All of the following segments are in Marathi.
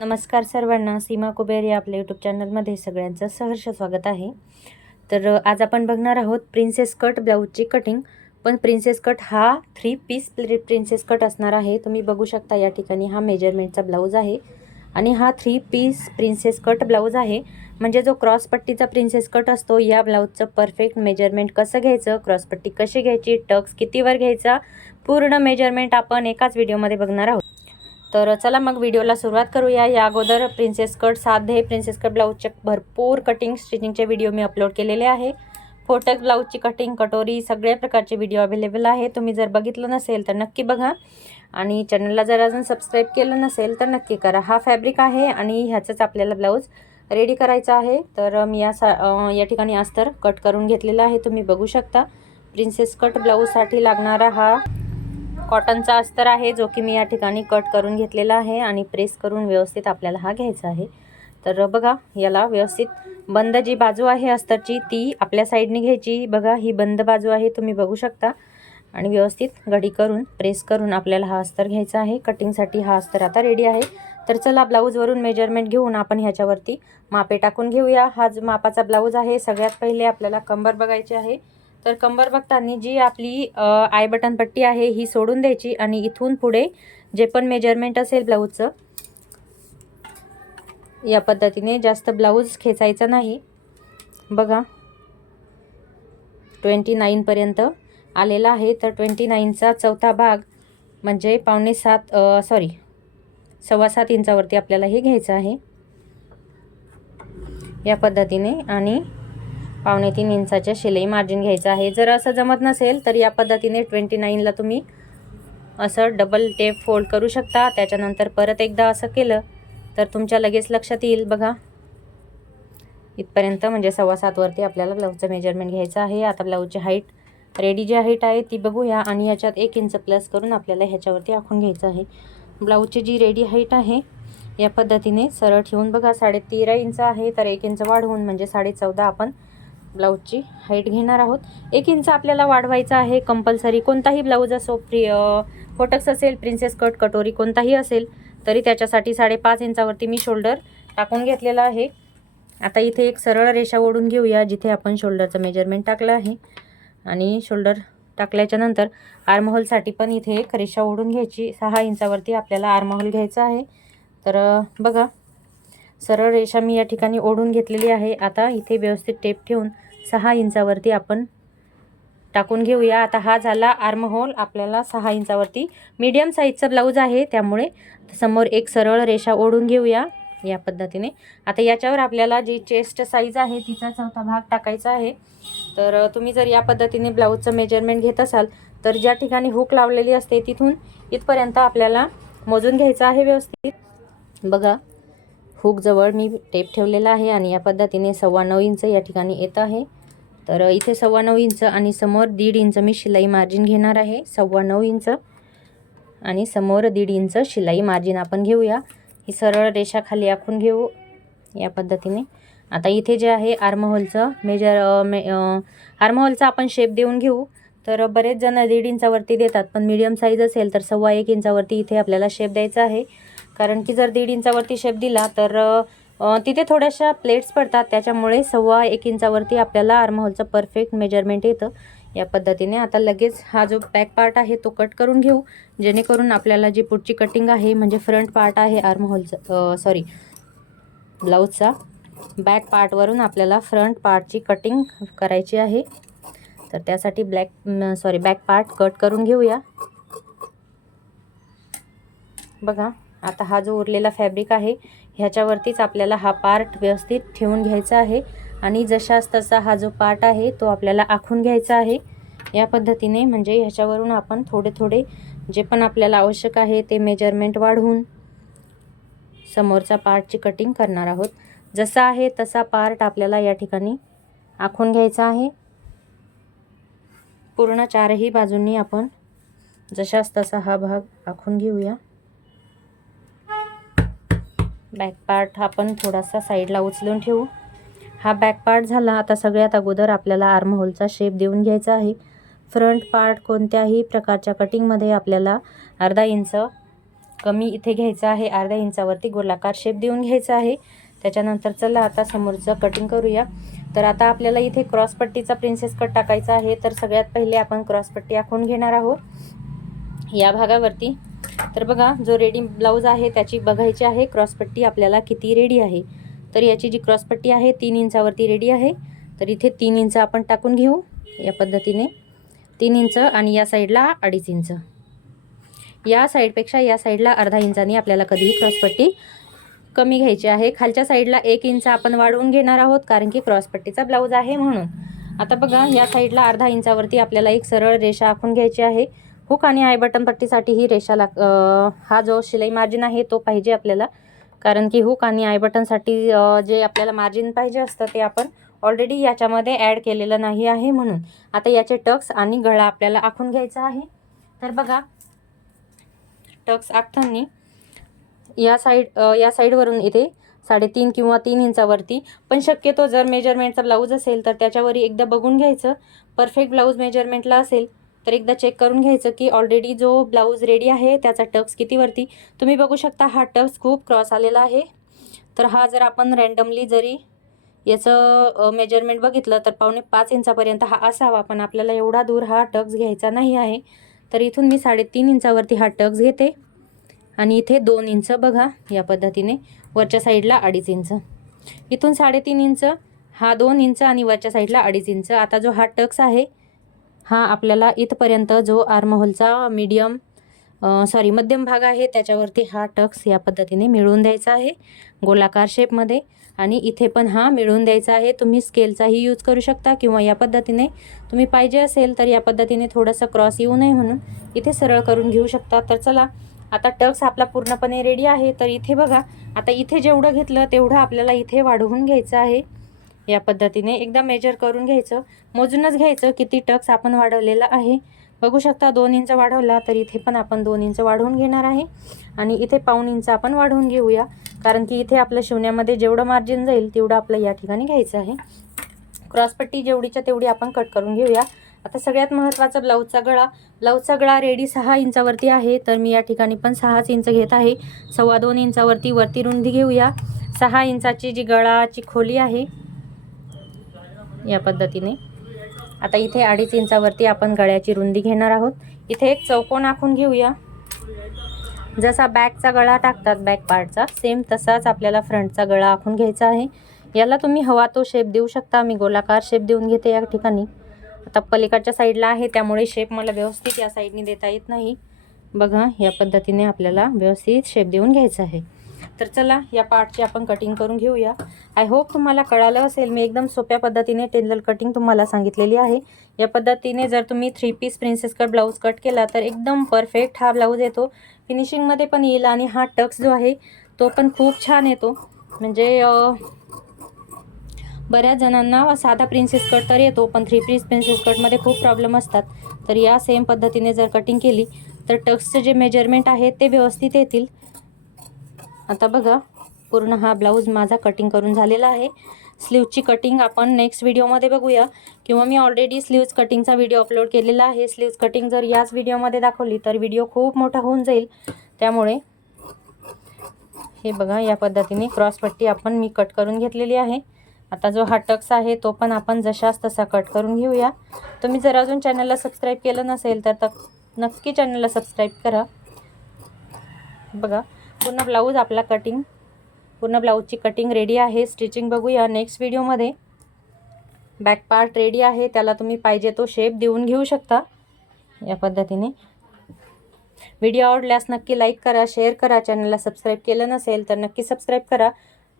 नमस्कार सर्वांना, सीमा कुबेर या आपल्या यूट्यूब चॅनलमध्ये सगळ्यांचं सहर्ष स्वागत आहे. तर आज आपण बघणार आहोत प्रिन्सेस कट ब्लाऊजची कटिंग. पण प्रिन्सेस कट हा 3 पीस प्रिन्सेस कट असणार आहे. तुम्ही बघू शकता या ठिकाणी हा मेजरमेंटचा ब्लाऊज आहे आणि हा 3 पीस प्रिन्सेस कट ब्लाऊज आहे. म्हणजे जो क्रॉस पट्टीचा प्रिन्सेस कट असतो या ब्लाऊजचं परफेक्ट मेजरमेंट कसं घ्यायचं, क्रॉस पट्टी कशी घ्यायची, टक्स कितीवर घ्यायचा, पूर्ण मेजरमेंट आपण एकाच व्हिडिओमध्ये बघणार आहोत. तर चला मग व्हिडिओला सुरुवात करूया. या अगोदर प्रिन्सेस कट साधे प्रिन्सेस कट ब्लाऊजचे भरपूर कटिंग स्टिचिंगचे व्हिडिओ मी अपलोड केलेले आहे. फोटक ब्लाऊजची कटिंग, कटोरी सगळ्या प्रकारचे व्हिडिओ अवेलेबल आहे. तुम्ही जर बघितलं नसेल तर नक्की बघा आणि चॅनलला जर अजून सबस्क्राईब केलं नसेल तर नक्की करा. हा फॅब्रिक आहे आणि ह्याचंच आपल्याला ब्लाऊज रेडी करायचा आहे. तर मी या ठिकाणी अस्तर कट करून घेतलेला आहे. तुम्ही बघू शकता प्रिन्सेस कट ब्लाऊजसाठी लागणारा हा कॉटनचा अस्तर आहे, जो की मी या ठिकाणी कट करून घेतलेला आहे आणि प्रेस करून व्यवस्थित आपल्याला हा घ्यायचा आहे. तर बघा, याला व्यवस्थित बंद जी बाजू आहे अस्तरची ती आपल्या साईडने घ्यायची. बघा, ही बंद बाजू आहे, तुम्ही बघू शकता. आणि व्यवस्थित घडी करून प्रेस करून आपल्याला हा अस्तर घ्यायचा आहे. कटिंगसाठी हा अस्तर आता रेडी आहे. तर चला ब्लाऊजवरून मेजरमेंट घेऊन आपण ह्याच्यावरती मापे टाकून घेऊया. हा जो मापाचा ब्लाऊज आहे, सगळ्यात पहिले आपल्याला कंबर बघायची आहे. तर कंबर बघताना जी आपली आय बटन पट्टी आहे ही सोडून द्यायची आणि इथून पुढे जे पण मेजरमेंट असेल ब्लाऊजचं या पद्धतीने जास्त ब्लाऊज खेचायचा नाही. बघा 29 पर्यंत आलेला आहे. तर 29चा चौथा भाग म्हणजे 7.5 इंचावरती आपल्याला हे घ्यायचं आहे या पद्धतीने. आणि 3.25 इंचाच्या शिलाई मार्जिन घ्यायचं आहे. जर असं जमत नसेल तर या पद्धतीने 29ला तुम्ही असं डबल टेप फोल्ड करू शकता. त्याच्यानंतर परत एकदा असं केलं तर तुमच्या लगेच लक्षात येईल. बघा इथपर्यंत म्हणजे 7.25 वरती आपल्याला ब्लाऊजचं मेजरमेंट घ्यायचं आहे. आता ब्लाऊजची हाईट रेडी जी हाईट आहे ती बघूया आणि याच्यात 1 इंच प्लस करून आपल्याला ह्याच्यावरती आखून घ्यायचं आहे. ब्लाऊजची जी रेडी हाईट आहे या पद्धतीने सरळ ठेवून बघा 13.5 इंच आहे. तर 1 इंच वाढवून म्हणजे 14.5 आपण ब्लाऊजची हाईट घेणार आहोत. 1 इंच आपल्याला वाढवायचा आहे कंपल्सरी. कोणताही ब्लाऊज असो, फोटक्स असेल, प्रिन्सेस कट, कटोरी कोणताही असेल तरी त्याच्यासाठी 5.5 इंचावरती मी शोल्डर टाकून घेतलेला आहे. आता इथे एक सरळ रेषा ओढून घेऊया जिथे आपण शोल्डरचं मेजरमेंट टाकलं आहे. आणि शोल्डर टाकल्याच्या नंतर आर्महोलसाठी पण इथे एक रेषा ओढून घ्यायची. 6 इंचावरती आपल्याला आर्महोल घ्यायचा आहे. तर बघा सरळ रेषा मी या ठिकाणी ओढून घेतलेली आहे. आता इथे व्यवस्थित टेप ठेवून 6 इंचावरती आपण टाकून घेऊया. आता हा झाला आर्महोल आपल्याला 6 इंचावरती. मीडियम साईजचा ब्लाऊज आहे त्यामुळे समोर एक सरळ रेषा ओढून घेऊया या पद्धतीने. आता याच्यावर आपल्याला जी चेस्ट साईज आहे तिचा चौथा भाग टाकायचा आहे. तर तुम्ही जर या पद्धतीने ब्लाऊजचं मेजरमेंट घेत असाल तर ज्या ठिकाणी हुक लावलेली असते तिथून इथपर्यंत आपल्याला मोजून घ्यायचं आहे व्यवस्थित. बघा हुक जवळ मी टेप ठेवलेला आहे आणि या पद्धतीने 9.25 इंच या ठिकाणी येत आहे. तर इथे 9.25 इंच आणि समोर 1.5 इंच मी शिलाई मार्जिन घेणार आहे. 9.25 इंच आणि समोर 1.5 इंच शिलाई मार्जिन आपण घेऊया. ही सरळ रेषा खाली आखून घेऊ या पद्धतीने. आता इथे जे आहे आर्महोलचं आर्महोलचा आपण शेप देऊन घेऊ. तर बरेच जण 1.5 इंचावरती देतात, पण मीडियम साईज असेल तर 1.25 इंचावरती इथे आपल्याला शेप द्यायचा आहे. कारण की जर 1.5 इंचावरती शेप दिला तर तिथे थोड्याशा प्लेट्स पडतात, त्याच्यामुळे 1.25 इंचावरती आपल्याला आर्महोलचं परफेक्ट मेजरमेंट येतं या पद्धतीने. आता लगेच हा जो बॅक पार्ट आहे तो कट करून घेऊ, जेणेकरून आपल्याला जी पुढची कटिंग आहे म्हणजे फ्रंट पार्ट आहे आर्महोलचं ब्लाऊजचा बॅक पार्टवरून आपल्याला फ्रंट पार्टची कटिंग करायची आहे. तर त्यासाठी बॅक पार्ट कट करून घेऊया. बघा आता हा जो उरलेला फॅब्रिक आहे ह्याच्यावरतीच आपल्याला हा पार्ट व्यवस्थित ठेवून घ्यायचा आहे आणि जशास तसा हा जो पार्ट आहे तो आपल्याला आखून घ्यायचा आहे या पद्धतीने. म्हणजे ह्याच्यावरून आपण थोडे थोडे जे पण आपल्याला आवश्यक आहे ते मेजरमेंट वाढवून समोरचा पार्टची कटिंग करणार आहोत. जसा आहे तसा पार्ट आपल्याला या ठिकाणी आखून घ्यायचा आहे. पूर्ण 4ही बाजूंनी आपण जशास तसा हा भाग आखून घेऊया. बॅक पार्ट आपण थोडासा साईडला उचलून ठेवू. हा बॅक पार्ट झाला. आता सगळ्यात अगोदर आपल्याला आर्महोलचा शेप देऊन घ्यायचा आहे. फ्रंट पार्ट कोणत्याही प्रकारच्या कटिंगमध्ये आपल्याला 1/2 इंच कमी इथे घ्यायचा आहे, अर्ध्या इंचावरती गोलाकार शेप देऊन घ्यायचा आहे. त्याच्यानंतर चला आता समोरचं कटिंग करूया. तर आता आपल्याला इथे क्रॉसपट्टीचा प्रिन्सेस कट टाकायचा आहे. तर सगळ्यात पहिले आपण क्रॉसपट्टी आखून घेणार आहोत या भागावरती. तर बघा, जो रेडी ब्लाऊज आहे त्याची बघायची आहे क्रॉसपट्टी आपल्याला किती रेडी आहे. तर याची जी क्रॉसपट्टी आहे 3 इंचावरती रेडी आहे. तर इथे 3 इंच आपण टाकून घेऊ या पद्धतीने, 3 इंच आणि या साईडला 2.5 इंच. या साईडपेक्षा या साईडला अर्धा इंचानी आपल्याला कधीही क्रॉसपट्टी कमी घ्यायची आहे. खालच्या साईडला 1 इंच आपण वाढवून घेणार आहोत, कारण की क्रॉसपट्टीचा ब्लाऊज आहे म्हणून. आता बघा, या साईडला अर्धा इंचावरती आपल्याला एक सरळ रेषा आखून घ्यायची आहे. हुक आणि आय बटन पट्टीसाठी ही रेषा हा जो शिलाई मार्जिन आहे तो पाहिजे आपल्याला, कारण की हुक आणि आय बटनसाठी जे आपल्याला मार्जिन पाहिजे असतं ते आपण ऑलरेडी याच्यामध्ये ॲड केलेलं नाही आहे म्हणून. आता याचे टक्स आणि गळा आपल्याला आखून घ्यायचा आहे. तर बघा, टक्स आखताना या साईडवरून इथे 3.5 किंवा 3 इंचावरती, पण शक्यतो जर मेजरमेंटचा ब्लाऊज असेल तर त्याच्यावर एकदा बघून घ्यायचं. परफेक्ट ब्लाऊज मेजरमेंटला असेल तर एकदा चेक करून घ्यायचं की ऑलरेडी जो ब्लाऊज रेडी आहे त्याचा टक्स कितीवरती. तुम्ही बघू शकता हा टक्स खूप क्रॉस आलेला आहे. तर हा जर आपण रँडमली जरी याचं मेजरमेंट बघितलं तर 4.5 इंचापर्यंत हा असावा, पण आपल्याला एवढा दूर हा टक्स घ्यायचा नाही आहे. तर इथून मी 3.5 इंचावरती हा टक्स घेते आणि इथे 2 इंच बघा या पद्धतीने, वरच्या साईडला 2.5 इंच. इथून 3.5 इंच, हा 2 इंच आणि वरच्या साईडला 2.5 इंच. आता जो हा टक्स आहे हा आपल्याला इथपर्यंत जो आर्महोलचा मध्यम भाग आहे त्याच्यावरती हा टक्स या पद्धतीने मिळवून द्यायचा आहे गोलाकार शेपमध्ये. आणि इथे पण हा मिळवून द्यायचा आहे. तुम्ही स्केलचाही यूज करू शकता किंवा या पद्धतीने तुम्ही पाहिजे असेल तर या पद्धतीने थोडंसं क्रॉस येऊ नये म्हणून इथे सरळ करून घेऊ शकता. तर चला, आता टक्स आपला पूर्णपणे रेडी आहे. तर इथे बघा, आता इथे जेवढं घेतलं तेवढं आपल्याला इथे वाढवून घ्यायचं आहे. या पद्धतीने एकदा मेजर करून घ्यायचं, मोजूनच घ्यायचं किती टक्स आपण वाढवलेला आहे. बघू शकता 2 इंच वाढवला, तर इथे पण आपण 2 इंच वाढवून घेणार आहे आणि इथे 1.5 इंच आपण वाढवून घेऊया, कारण की इथे आपल्या शिवण्यामध्ये जेवढं मार्जिन जाईल तेवढं आपलं या ठिकाणी घ्यायचं आहे. क्रॉसपट्टी जेवढीच्या तेवढी आपण कट करून घेऊया. आता सगळ्यात महत्त्वाचं ब्लाऊजचा गळा रेडी 6 इंचावरती आहे. तर मी या ठिकाणी पण 6 इंच घेत आहे. 2.25 इंचावरती वरती रुंदी घेऊया. 6 इंचाची जी गळाची खोली आहे या पद्धतीने. आता इथे 2.5 इंचावरती आपण गळ्याची रुंदी घेणार आहोत. इथे एक चौकोन आखून घेऊया. जसा बॅकचा गळा टाकतात बॅक पार्टचा, सेम तसाच आपल्याला फ्रंटचा गळा आखून घ्यायचा आहे. याला तुम्ही हवा तो शेप देऊ शकता. मी गोलाकार शेप देऊन घेते या ठिकाणी. आता पलीकडच्या साईडला आहे त्यामुळे शेप मला व्यवस्थित या साईडने देता येत नाही. बघा, या पद्धतीने आपल्याला व्यवस्थित शेप देऊन घ्यायचा आहे. तर चला, या पार्टची आपण कटिंग करून घेऊया. आय होप तुम्हाला कळालं असेल. मी एकदम सोप्या पद्धतीने टेलर कटिंग तुम्हाला सांगितलेली आहे. या पद्धतीने जर तुम्ही 3 piece princess cut blouse cut केला तर एकदम परफेक्ट हा ब्लाऊज येतो. फिनिशिंगमध्ये पण येईल आणि हा टक्स जो आहे तो पण खूप छान येतो. म्हणजे बऱ्याच जणांना साधा प्रिन्सेस कट तर येतो, पण 3 पीस प्रिन्सेस कटमध्ये खूप प्रॉब्लेम असतात. तर या सेम पद्धतीने जर कटिंग केली तर टक्सचे जे मेजरमेंट आहे ते व्यवस्थित येतील. आता बघा, पूर्ण हा ब्लाऊज माझा कटिंग करून झालेला आहे. स्लीवची कटिंग आपण नेक्स्ट व्हिडिओमध्ये बघूया, किंवा मी ऑलरेडी स्लीव्ज कटिंगचा व्हिडिओ अपलोड केलेला आहे. स्लीव्ज कटिंग जर याच व्हिडिओमध्ये दाखवली तर व्हिडिओ खूप मोठा होऊन जाईल. त्यामुळे हे बघा, या पद्धतीने क्रॉसपट्टी मी कट करून घेतलेली आहे. आता जो हा टक्स आहे तो पण आपण जशाच तसा कट करून घेऊया. तुम्ही जर अजून चॅनलला सबस्क्राईब केलं नसेल तर नक्की चॅनलला सबस्क्राईब करा. बघा, पूर्ण ब्लाऊजची कटिंग रेडी आहे. स्टिचिंग बघूया नेक्स्ट व्हिडिओमध्ये. बॅक पार्ट रेडी आहे, त्याला तुम्ही पाहिजे तो शेप देऊन घेऊ शकता या पद्धतीने. व्हिडिओ आवडल्यास नक्की लाईक करा, शेअर करा. चॅनलला सबस्क्राईब केलं नसेल तर नक्की सबस्क्राईब करा.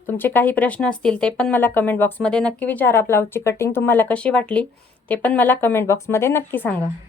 तुमचे काही प्रश्न असतील ते पण मला कमेंट बॉक्समध्ये नक्की विचारा. ब्लाऊजची कटिंग तुम्हाला कशी वाटली ते पण मला कमेंट बॉक्समध्ये नक्की सांगा.